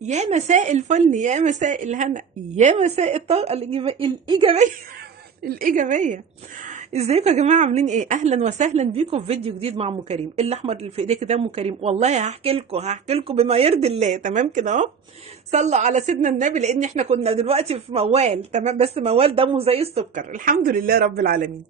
يا مساء الفل، يا مساء الهنا، يا مساء الطاقة الإيجابية الإيجابية. ازيكم يا جماعة؟ عاملين ايه؟ أهلا وسهلا بيكم في فيديو جديد مع أم كريم. إيه الأحمر اللي في إيديك ده أم كريم؟ والله هحكي لكم بما يرضي الله. تمام كده أهو. صلوا على سيدنا النبي، لأن احنا كنا دلوقتي في موال. تمام، بس موال دمه زي السكر. الحمد لله رب العالمين.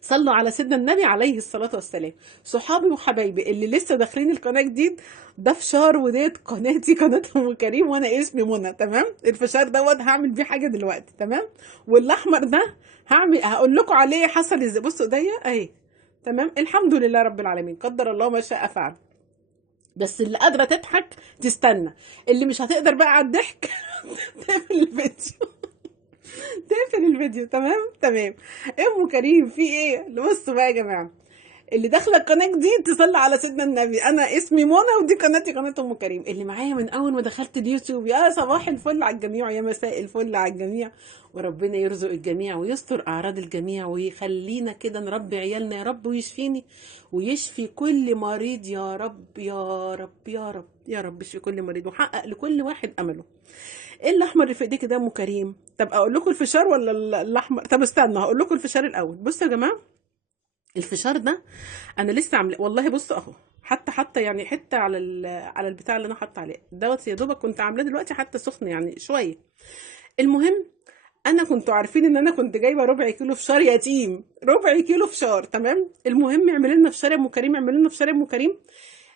صلوا على سيدنا النبي عليه الصلاة والسلام. صحابي وحبايبي اللي لسه داخلين القناة جديد، ده فشار وديت قناتي، قناة ام كريم، وانا اسمي منى. تمام، الفشار دوت هعمل بيه حاجة دلوقتي. تمام، والاحمر ده هقول لكم عليه حصل ازاي. بصوا ايديا اهي. تمام، الحمد لله رب العالمين، قدر الله ما شاء فعل. بس اللي قادرة تضحك تستنى، اللي مش هتقدر بقى على الضحك تقفل الفيديو. تقفل الفيديو. تمام تمام. ايه ام كريم في ايه؟ بصوا بقى يا جماعه، اللي داخله القناه جديد تصلي على سيدنا النبي. انا اسمي منى، ودي قناتي قناه ام كريم. اللي معايا من اول ما دخلت اليوتيوب، يا صباح الفل على الجميع، يا مساء الفل على الجميع. وربنا يرزق الجميع ويستر اعراض الجميع ويخلينا كده نربي عيالنا يا رب، ويشفيني ويشفي كل مريض يا رب يا رب يا رب يا رب. يشفي كل مريض وحقق لكل واحد امله. ايه الاحمر اللي في ايديك ده يا ام كريم؟ طب اقول لكم الفشار ولا الاحمر؟ طب استنى هقول لكم الفشار الاول. بصوا يا جماعه، الفشار ده انا لسه عامله والله. بصوا اهو، حتى يعني حته على البتاع اللي انا حاطه عليه دوت، يا دوبك كنت عاملاه دلوقتي حتى سخن يعني شويه. المهم، انا كنتوا عارفين ان انا كنت جايبه ربع كيلو فشار يتيم، ربع كيلو فشار. تمام، المهم اعملي لنا فشار يا ام كريم، اعملي لنا فشار يا ام كريم.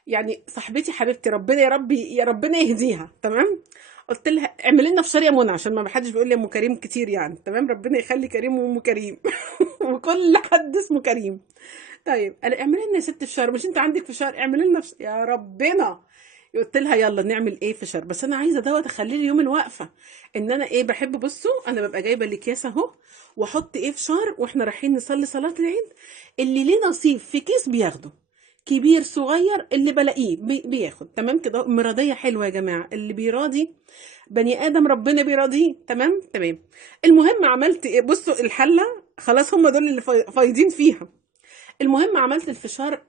يعني صاحبتي حبيبتي، ربنا يا ربي يا ربنا يهديها. تمام، قلت لها اعملي لنا فشار يا منى، عشان ما حدش بيقول لي ام كريم كتير يعني. تمام، ربنا يخلي كريم وام كريم وكل حد اسمه كريم. طيب انا اعملي لنا يا ست فشار، مش انت عندك فشار؟ اعملي لنا يا ربنا. قلت لها يلا نعمل ايه فشار، بس انا عايزه دوت اخليه لي يوم الوقفه. ان انا ايه بحب، بصوا انا ببقى جايبه الاكياس اهو، واحط ايه فشار واحنا رايحين نصلي صلاه العيد. اللي ليه نصيب في كيس بياخده، كبير صغير اللي بلاقيه بياخد. تمام كده، مرضية حلوة يا جماعة. اللي بيراضي بني آدم ربنا بيراضيه. تمام تمام. المهم عملت ايه؟ بصوا الحلة خلاص، هم دول اللي فايضين فيها. المهم عملت الفشار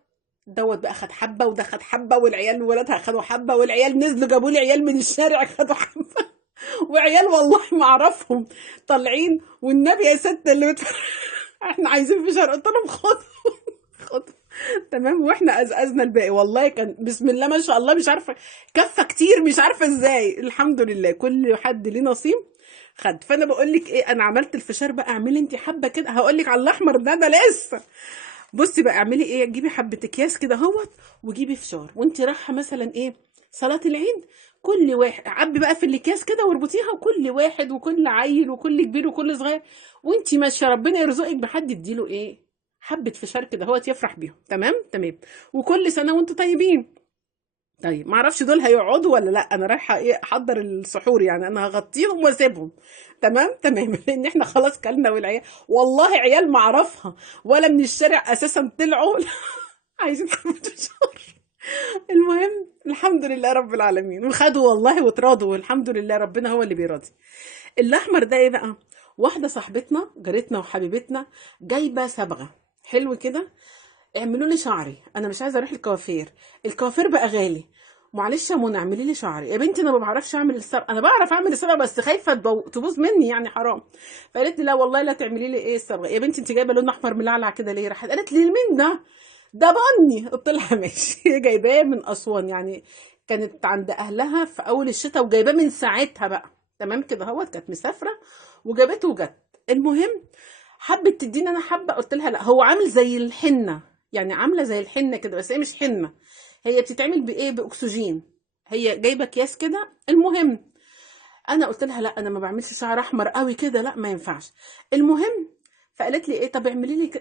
دوت بقى، خد حبة وده خد حبة، والعيال ولادها خدوا حبة، والعيال نزلوا جابوا لي عيال من الشارع خدوا حبة. وعيال والله ما اعرفهم طالعين، والنبي يا ست اللي احنا عايزين فشار. قلت لهم خدوا. تمام، واحنا ازازنا الباقي. والله كان بسم الله ما شاء الله، مش عارفه كفه كتير، مش عارفه ازاي. الحمد لله كل حد ليه نصيب خد. فانا بقول لك ايه، انا عملت الفشار بقى. اعملي انت حبه كده، هقول لك على الاحمر ده لسه. بصي بقى اعملي ايه، جيبي حبه اكياس كده اهوت، وجيبي فشار وانت رايحه مثلا ايه صلاه العيد. كل واحد عبي بقى في الاكياس كده واربطيها، وكل واحد وكل عيل وكل كبير وكل صغير وانت ماشيه ربنا يرزقك بحد يديله ايه حبه فشار كده هوت يفرح بيهم. تمام تمام. وكل سنه وانتم طيبين. طيب ما اعرفش دول هيقعدوا ولا لا، انا رايحه ايه احضر السحور يعني، انا هغطيهم واسيبهم. تمام تمام. لان احنا خلاص كلنا، والعيال والله عيال ما اعرفها ولا من الشارع اساسا طلعوا عايزين حبه فشار. المهم الحمد لله رب العالمين، وخدوا والله وتراضوا، والحمد لله ربنا هو اللي بيراضي. الاحمر ده ايه بقى؟ واحده صاحبتنا جارتنا وحبيبتنا جايبه صبغه حلو كده. اعملوا لي شعري، انا مش عايزه اروح الكوافير، الكوافير بقى غالي. معلش يا منى اعملي لي شعري يا بنتي، انا ما بعرفش اعمل الصبغه. انا بعرف اعمل الصبغه بس خايفه تبوظ مني يعني، حرام. فقالت لي لا والله لا تعملي لي ايه الصبغه يا بنتي، انت جايبه لون احمر ملعلع كده ليه؟ راحت قالت لي مين ده؟ ده بني. قلت لها ماشي. هي جايباه من اسوان يعني، كانت عند اهلها في اول الشتاء وجايباه من ساعتها بقى. تمام كده اهوت، كانت مسافره وجابته وجت. المهم حبت تديني انا حبه، قلت لها لا، هو عامل زي الحنه يعني، عامله زي الحنه كده بس هي مش حنه. هي بتتعمل بايه؟ باكسجين. هي جايبه اكياس كده. المهم انا قلت لها لا، انا ما بعملش شعر احمر قوي كده، لا ما ينفعش. المهم فقالت لي ايه، طب اعملي لي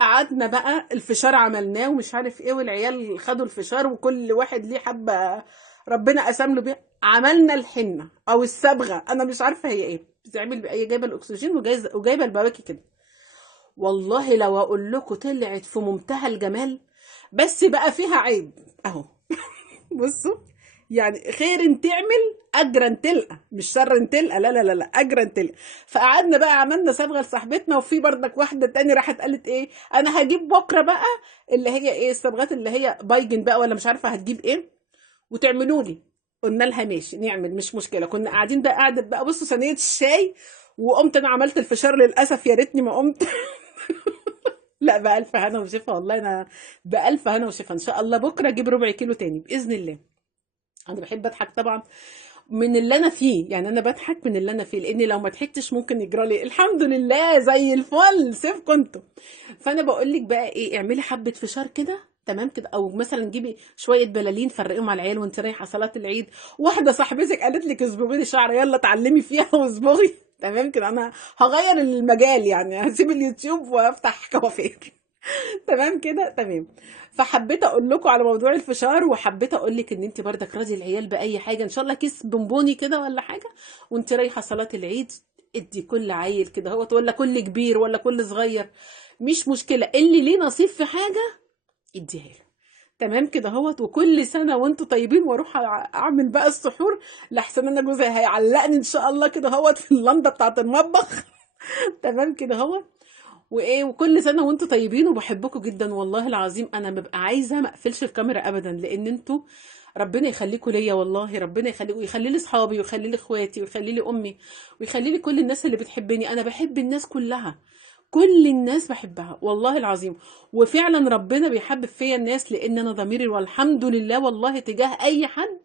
قعدنا بقى الفشار عملناه ومش عارف ايه، والعيال خدوا الفشار وكل واحد ليه حبه ربنا قسم له بيها. عملنا الحنه او الصبغه، انا مش عارفه هي ايه بتتعمل بايه، جايبه الاكسجين وجايبه البواكي كده. والله لو اقول لكم طلعت في منتهى الجمال، بس بقى فيها عيب اهو. بصوا، يعني خير تعمل اجرا تلقى، مش شر تلقى، لا لا لا لا، اجرا تلقى. فقعدنا بقى عملنا صبغه لصاحبتنا، وفي بردك واحده تاني راحت قالت ايه، انا هجيب بكره بقى اللي هي ايه الصبغات اللي هي بايجن بقى، ولا مش عارفه هتجيب ايه وتعملوا لي. قلنا لها ماشي نعمل، مش مشكله. كنا قاعدين بقى قعدت بقى، بصوا صينيه الشاي، وقمت انا عملت الفشار للاسف، يا ريتني ما قمت. لا بألف هنا وشفا والله، انا بألف هنا وشفا. ان شاء الله بكره اجيب ربع كيلو تاني باذن الله. انا بحب اضحك طبعا من اللي انا فيه، يعني انا بضحك من اللي انا فيه، لاني لو ما ضحكتش ممكن يجرى لي. الحمد لله زي الفل، سيف كنتم. فانا بقول لك بقى ايه، اعملي حبه فشار كده تمام كده، او مثلا جيبي شويه بلالين فرقيهم على العيال وانت رايحه صلاه العيد. واحده صاحبتك قالت لك اصبغي لي شعر، يلا اتعلمي فيها واصبغي. تمام كده، انا هغير المجال، يعني هسيب اليوتيوب وافتح كوافير. تمام كده تمام. فحبيت اقول لكم على موضوع الفشار، وحبيت اقول لك ان انت بردك راضي العيال باي حاجه، ان شاء الله كيس بونبوني كده ولا حاجه وانت رايحه صلاه العيد. ادي كل عيل كده هو، ولا كل كبير ولا كل صغير، مش مشكله، اللي ليه نصيب في حاجه اديها له. تمام كده اهوت. وكل سنه وانتم طيبين، واروح اعمل بقى السحور، لحسن انا جوزي هيعلقني ان شاء الله كده اهوت في اللنده بتاعه المطبخ. تمام كده اهوت. وايه، وكل سنه وانتم طيبين، وبحبكم جدا والله العظيم. انا ببقى عايزه ما اقفلش الكاميرا ابدا، لان انتوا ربنا يخليكم ليا والله، ربنا يخليكم ويخلي لي اصحابي ويخلي لي اخواتي ويخلي لي امي ويخلي لي كل الناس اللي بتحبني. انا بحب الناس كلها، كل الناس بحبها والله العظيم. وفعلا ربنا بيحبب فيا الناس، لان انا ضميري والحمد لله والله تجاه اي حد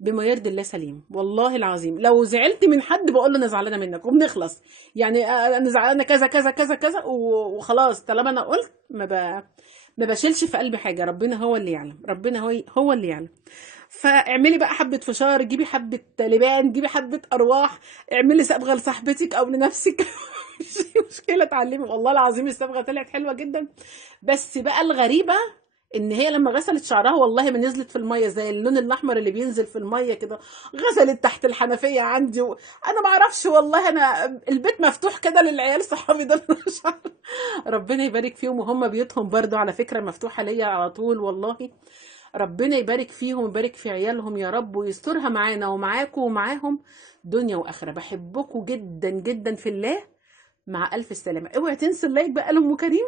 بما يرضي الله سليم والله العظيم. لو زعلت من حد بقول له انا زعلانه منك وبنخلص، يعني انا زعلانه كذا كذا كذا كذا وخلاص. طالما انا قلت ما بشيلش في قلبي حاجه. ربنا هو اللي يعلم، ربنا هو اللي يعلم. فاعملي بقى حبه فشار، جيبي حبه لبان، جيبي حبه ارواح، اعملي صبغه لصاحبتك او لنفسك. مش مشكله، اتعلمي والله العظيم الصبغه طلعت حلوه جدا. بس بقى الغريبه ان هي لما غسلت شعرها والله ما نزلت في الميه زي اللون الاحمر اللي بينزل في الميه كده. غسلت تحت الحنفيه عندي انا ما اعرفش والله، انا البيت مفتوح كده للعيال صحابي دول. مش عارفة. ربنا يبارك فيهم، وهم بيوتهم برضو على فكره مفتوحه ليا على طول والله. ربنا يبارك فيهم ويبارك في عيالهم يا رب، ويسترها معانا ومعاكم ومعاهم دنيا واخره. بحبكم جدا جدا في الله. مع ألف سلامة. اوعي تنسي اللايك بقى لأم كريم،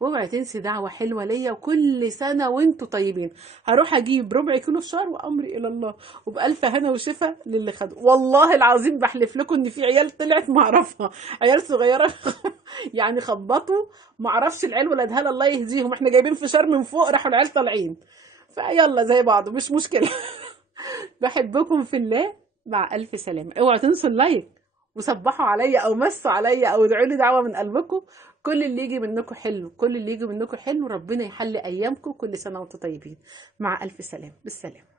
واوعي تنسي دعوة حلوة ليا، وكل سنة وانتوا طيبين. هروح اجيب ربع كيلو فشار وامري الى الله، وبألف هنا وشفا للي خدوا. والله العظيم بحلف لكم ان في عيال طلعت معرفها، عيال صغيرة. يعني خبطوا، معرفش العيال ولادها الله يهديهم، احنا جايبين فشار من فوق راحوا العيال طالعين. فيلا زي بعض مش مشكلة. بحبكم في الله. مع ألف سلامة. اوعوا تنسوا اللايك، وصبحوا عليا او مسوا عليا او ادعوا لي دعوة من قلبكم. كل اللي يجي منكم حلو، كل اللي يجي منكم حلو. ربنا يحلي ايامكم. كل سنة وانتم طيبين. مع ألف سلامة، بالسلامة.